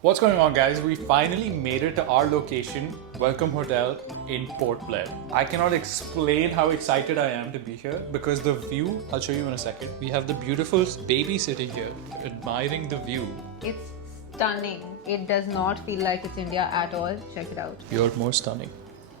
What's going on, guys? We finally made it to our location, Welcomhotel in Port Blair. I cannot explain how excited I am to be here because the view, I'll show you in a second. We have the beautiful baby sitting here, admiring the view. It's stunning. It does not feel like it's India at all. Check it out. You're more stunning.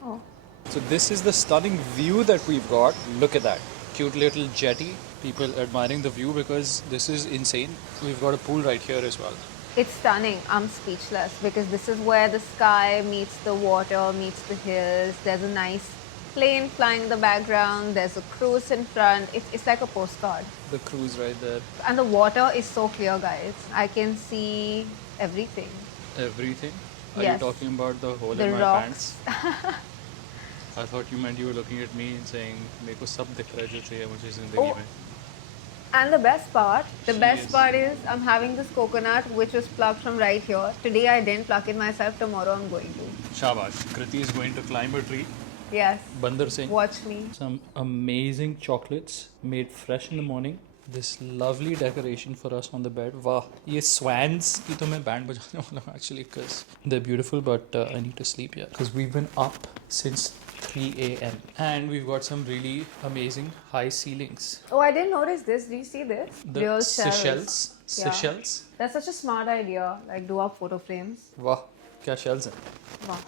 Oh. So this is the stunning view that we've got. Look at that. Cute little jetty. People admiring the view because this is insane. We've got a pool right here as well. It's stunning. I'm speechless because this is where the sky meets the water, meets the hills. There's a nice plane flying in the background. There's a cruise in front. It's like a postcard. The cruise right there. And the water is so clear, guys. I can see everything. Everything? Are Yes. you talking about the hole The in my rocks. pants? I thought you meant you were looking at me and saying, "Meko sab dikh raha hai jo chahiye mujhe zindagi Oh. mein." And the best part She is. is I'm having this coconut which was plucked from right here. Today I didn't pluck it myself. Tomorrow I'm going to. Shabash. Kriti is going to climb a tree. Yes. Bandar Singh. Watch me. Some amazing chocolates made fresh in the morning. This lovely decoration for us on the bed. Wow. ये swans की तो मैं band बजाने वाला हूँ actually because they're beautiful, but I need to sleep yet because we've been up since 3 a.m. and we've got some really amazing high ceilings. Oh, I didn't notice this. Do you see this? The Real Seychelles. Yeah. Seychelles. That's such a smart idea. Like do up photo frames. Wow. क्या shells हैं. Wow.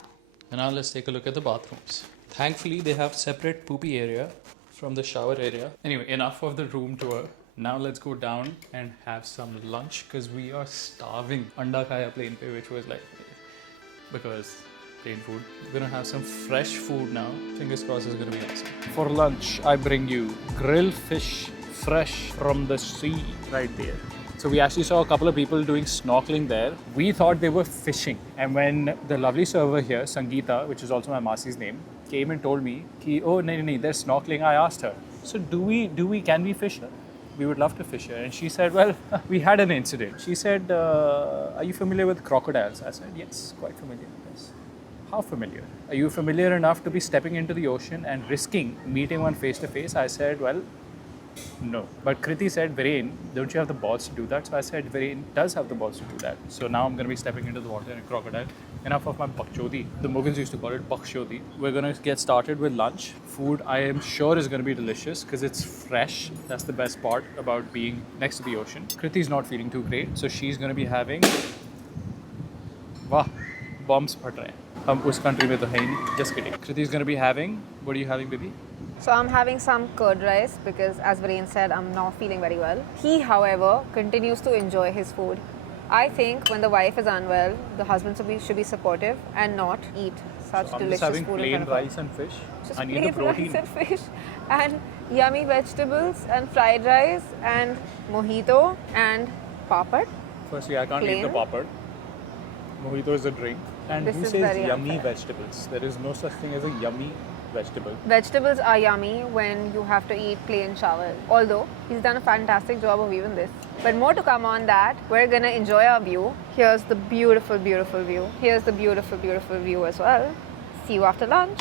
And now let's take a look at the bathrooms. Thankfully, they have separate poopy area from the shower area. Anyway, enough of the room tour. Now let's go down and have some lunch because we are starving. Anda khaya plane pe, which was like because plain food. We're gonna have some fresh food now. Fingers crossed, it's gonna be awesome. For lunch, I bring you grilled fish fresh from the sea right there. So we actually saw a couple of people doing snorkeling there. We thought they were fishing. And when the lovely server here, Sangeeta, which is also my Masi's name, came and told me, ki, oh, no, they're snorkeling. I asked her, so can we fish here? We would love to fish here. And she said, well, we had an incident. She said, are you familiar with crocodiles? I said, yes, quite familiar. Yes. How familiar? Are you familiar enough to be stepping into the ocean and risking meeting one face to face? I said, well, no. But Kriti said, Viren, don't you have the balls to do that? So I said, Viren does have the balls to do that. So now I'm going to be stepping into the water in a crocodile. Enough of my bakchodi. The Mughals used to call it bakshodi. We're going to get started with lunch. Food, I am sure, is going to be delicious because it's fresh. That's the best part about being next to the ocean. Kriti's not feeling too great. So she's going to be having... Wow, bombs phat rahe hain. हम उस country में तो हैं ही नहीं. Just kidding. Kriti's going to be having... What are you having, baby? So I'm having some curd rice because as Viren said, I'm not feeling very well. He, however, continues to enjoy his food. I think when the wife is unwell, the husband should be supportive and not eat such So I'm delicious just having food in plain front of rice and fish. Just I need the plain protein. rice and fish and yummy vegetables and fried rice and mojito and papad. Firstly, I can't eat the Plain? papad. Mojito is a drink. And This who is says very yummy unfair. vegetables? There is no such thing as a yummy vegetable. Vegetables are yummy when you have to eat plain chawal. Although he's done a fantastic job of even this. But more to come on that. We're gonna enjoy our view. Here's the beautiful, beautiful view. Here's the beautiful, beautiful view as well. See you after lunch.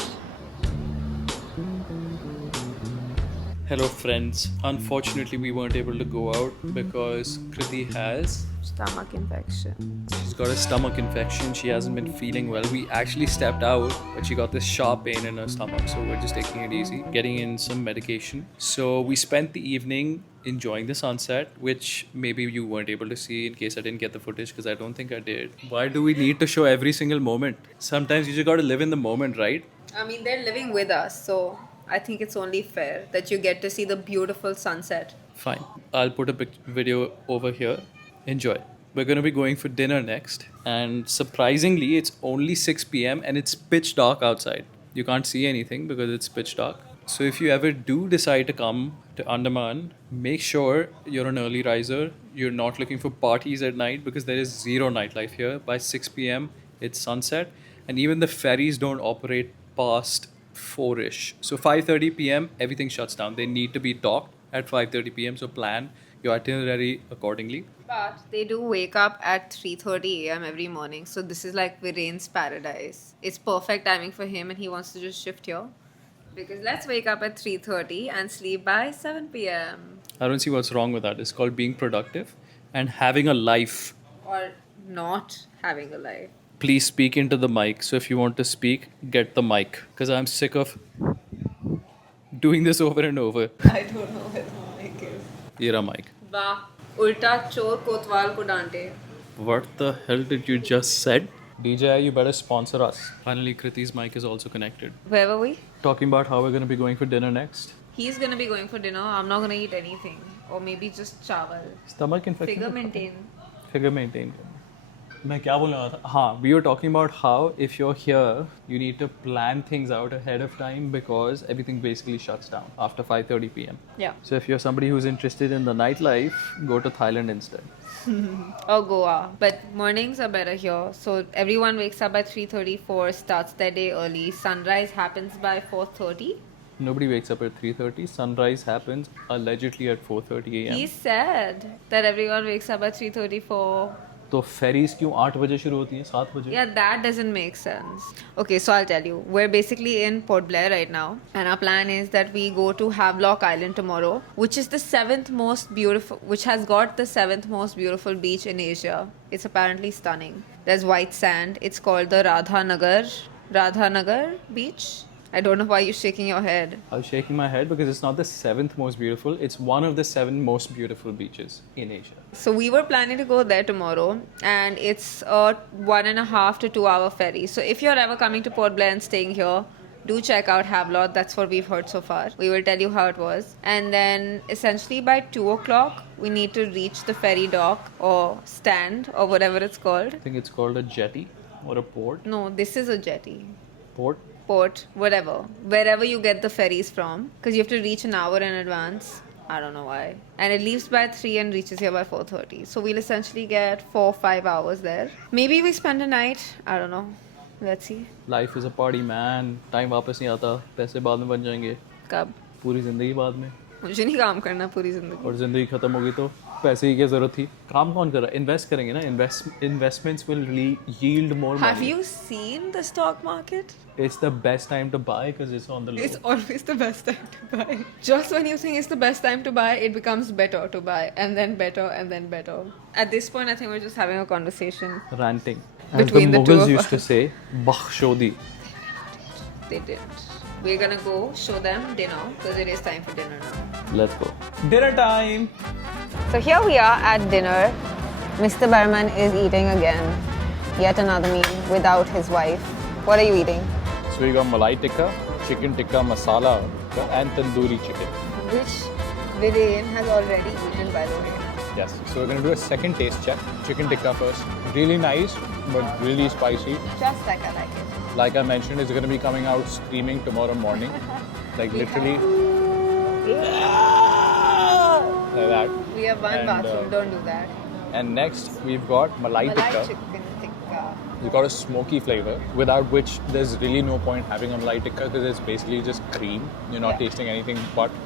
Hello, friends. Unfortunately, we weren't able to go out because Kriti has... Stomach infection. She's got a stomach infection. She hasn't been feeling well. We actually stepped out, but she got this sharp pain in her stomach. So we're just taking it easy, getting in some medication. So we spent the evening enjoying the sunset, which maybe you weren't able to see in case I didn't get the footage because I don't think I did. Why do we need to show every single moment? Sometimes you just got to live in the moment, right? I mean, they're living with us, so I think it's only fair that you get to see the beautiful sunset. Fine. I'll put a video over here. Enjoy. We're going to be going for dinner next. And surprisingly, it's only 6 p.m. and it's pitch dark outside. You can't see anything because it's pitch dark. So if you ever do decide to come to Andaman, make sure you're an early riser. You're not looking for parties at night because there is zero nightlife here. By 6 p.m., it's sunset. And even the ferries don't operate past 4-ish. So 5:30 p.m., everything shuts down. They need to be docked at 5:30 p.m. So plan your itinerary accordingly. But they do wake up at 3:30 a.m. every morning. So this is like Viren's paradise. It's perfect timing for him and he wants to just shift here. Because let's wake up at 3:30 and sleep by 7 p.m. I don't see what's wrong with that. It's called being productive and having a life. Or not having a life. Please speak into the mic. So if you want to speak, get the mic. Because I'm sick of doing this over and over. I don't know where the mic is. Here, mic. Bah, ulta chor kotwal ko dante. What the hell did you just said? DJI, you better sponsor us. Finally, Kriti's mic is also connected. Where were we? Talking about how we're going to be going for dinner next. He's gonna be going for dinner. I'm not gonna eat anything. Or maybe just chawal. Stomach infection. Figure maintain. Figure maintain. मैं क्या बोल रहा था? हाँ, we were talking about how if you're here, you need to plan things out ahead of time because everything basically shuts down after 5:30 p.m. Yeah. So if you're somebody who's interested in the nightlife, go to Thailand instead. Or Goa. But mornings are better here. So everyone wakes up by 3:34, starts their day early. Sunrise happens by 4:30. Nobody wakes up at 3:30. Sunrise happens allegedly at 4:30 a.m. He said that everyone wakes up at 3:34. तो ferries क्यों 8 बजे शुरू होती हैं 7 बजे? Yeah, that doesn't make sense. Okay, so I'll tell you. We're basically in Port Blair right now, and our plan is that we go to Havelock Island tomorrow, which is the which has got the seventh most beautiful beach in Asia. It's apparently stunning. There's white sand. It's called the Radhanagar beach. I don't know why you're shaking your head. I was shaking my head because it's not the 7th most beautiful. It's one of the 7 most beautiful beaches in Asia. So we were planning to go there tomorrow, and it's a 1.5 to 2 hour ferry. So if you're ever coming to Port Blair and staying here, do check out Havelock. That's what we've heard so far. We will tell you how it was. And then essentially by 2 o'clock, we need to reach the ferry dock or stand or whatever it's called. I think it's called a jetty or a port. No, this is a jetty. Port? Port, whatever. Wherever you get the ferries from. Because you have to reach an hour in advance. I don't know why. And it leaves by 3 and reaches here by 4:30. So we'll essentially get 4-5 hours there. Maybe we spend a night. I don't know. Let's see. Life is a party, man. Time वापस नहीं आता. पैसे बाद में बन जाएंगे. कब? पूरी जिंदगी बाद में. मुझे नहीं काम करना पूरी जिंदगी. और जिंदगी खत्म होगी तो पैसे की क्या जरूरत थी? काम कौन कर रहा है? इन्वेस्ट करेंगे ना. Investments will yield more money. Have you seen the stock market? It's the best time to buy because it's on the low. It's always the best time to buy. Just when you think it's the best time to buy, it becomes better to buy, and then better, and then better. At this point, I think we're just having a conversation. Ranting. Between the the two Mughals of used to say, "Bakhshodi." They didn't. We're gonna go show them dinner because it is time for dinner now. Let's go. Dinner time. So here we are at dinner. Mr. Barman is eating again. Yet another meal without his wife. What are you eating? So we got malai tikka, chicken tikka masala, and tandoori chicken. Which Viren has already eaten, by the way. Yes. So we're gonna do a second taste check. Chicken tikka first. Really nice, but really spicy. Just like I like it. Like I mentioned, it's gonna be coming out screaming tomorrow morning. Like literally. Like that. We have one bathroom, don't do that. And next we've got malai tikka. chicken tikka. It's got a smoky flavor, without which there's really no point having a malai tikka because it's basically just cream. You're not tasting anything but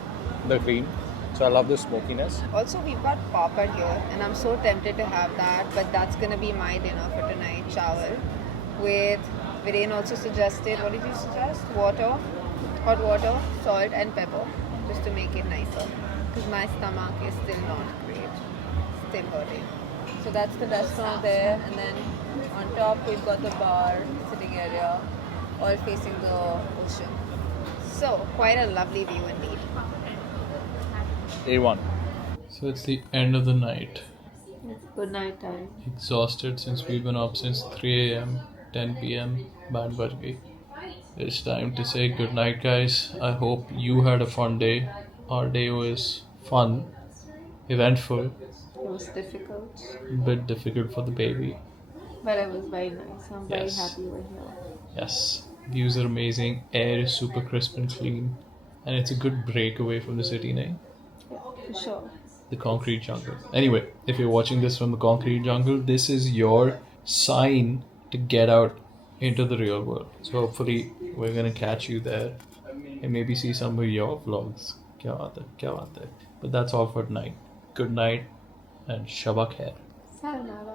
the cream. So I love the smokiness. Also, we've got papad here, and I'm so tempted to have that, but that's gonna be my dinner for tonight, chawal. With Viren also suggested, what did you suggest? Water, hot water, salt, and pepper, just to make it nicer. Because my stomach is still not great, still hurting. So that's the restaurant there, and then on top we've got the bar, sitting area, all facing the ocean. So quite a lovely view indeed. A1. So it's the end of the night. Good night time. Exhausted since we've been up since 3 a.m., 10 p.m. Band baj gayi. It's time to say good night, guys. I hope you had a fun day. Our day was fun, eventful. It was difficult. A bit difficult for the baby. But it was very nice. I'm very Yes. happy we're here. Yes, views are amazing. Air is super crisp and clean. And it's a good break away from the city, nahin? Yeah, for sure. The concrete jungle. Anyway, if you're watching this from the concrete jungle, this is your sign to get out into the real world. So hopefully we're gonna catch you there and maybe see some of your vlogs. Kya baat hai, kya baat hai. But that's all for tonight. Good night and Shabak Khair. Sayonara.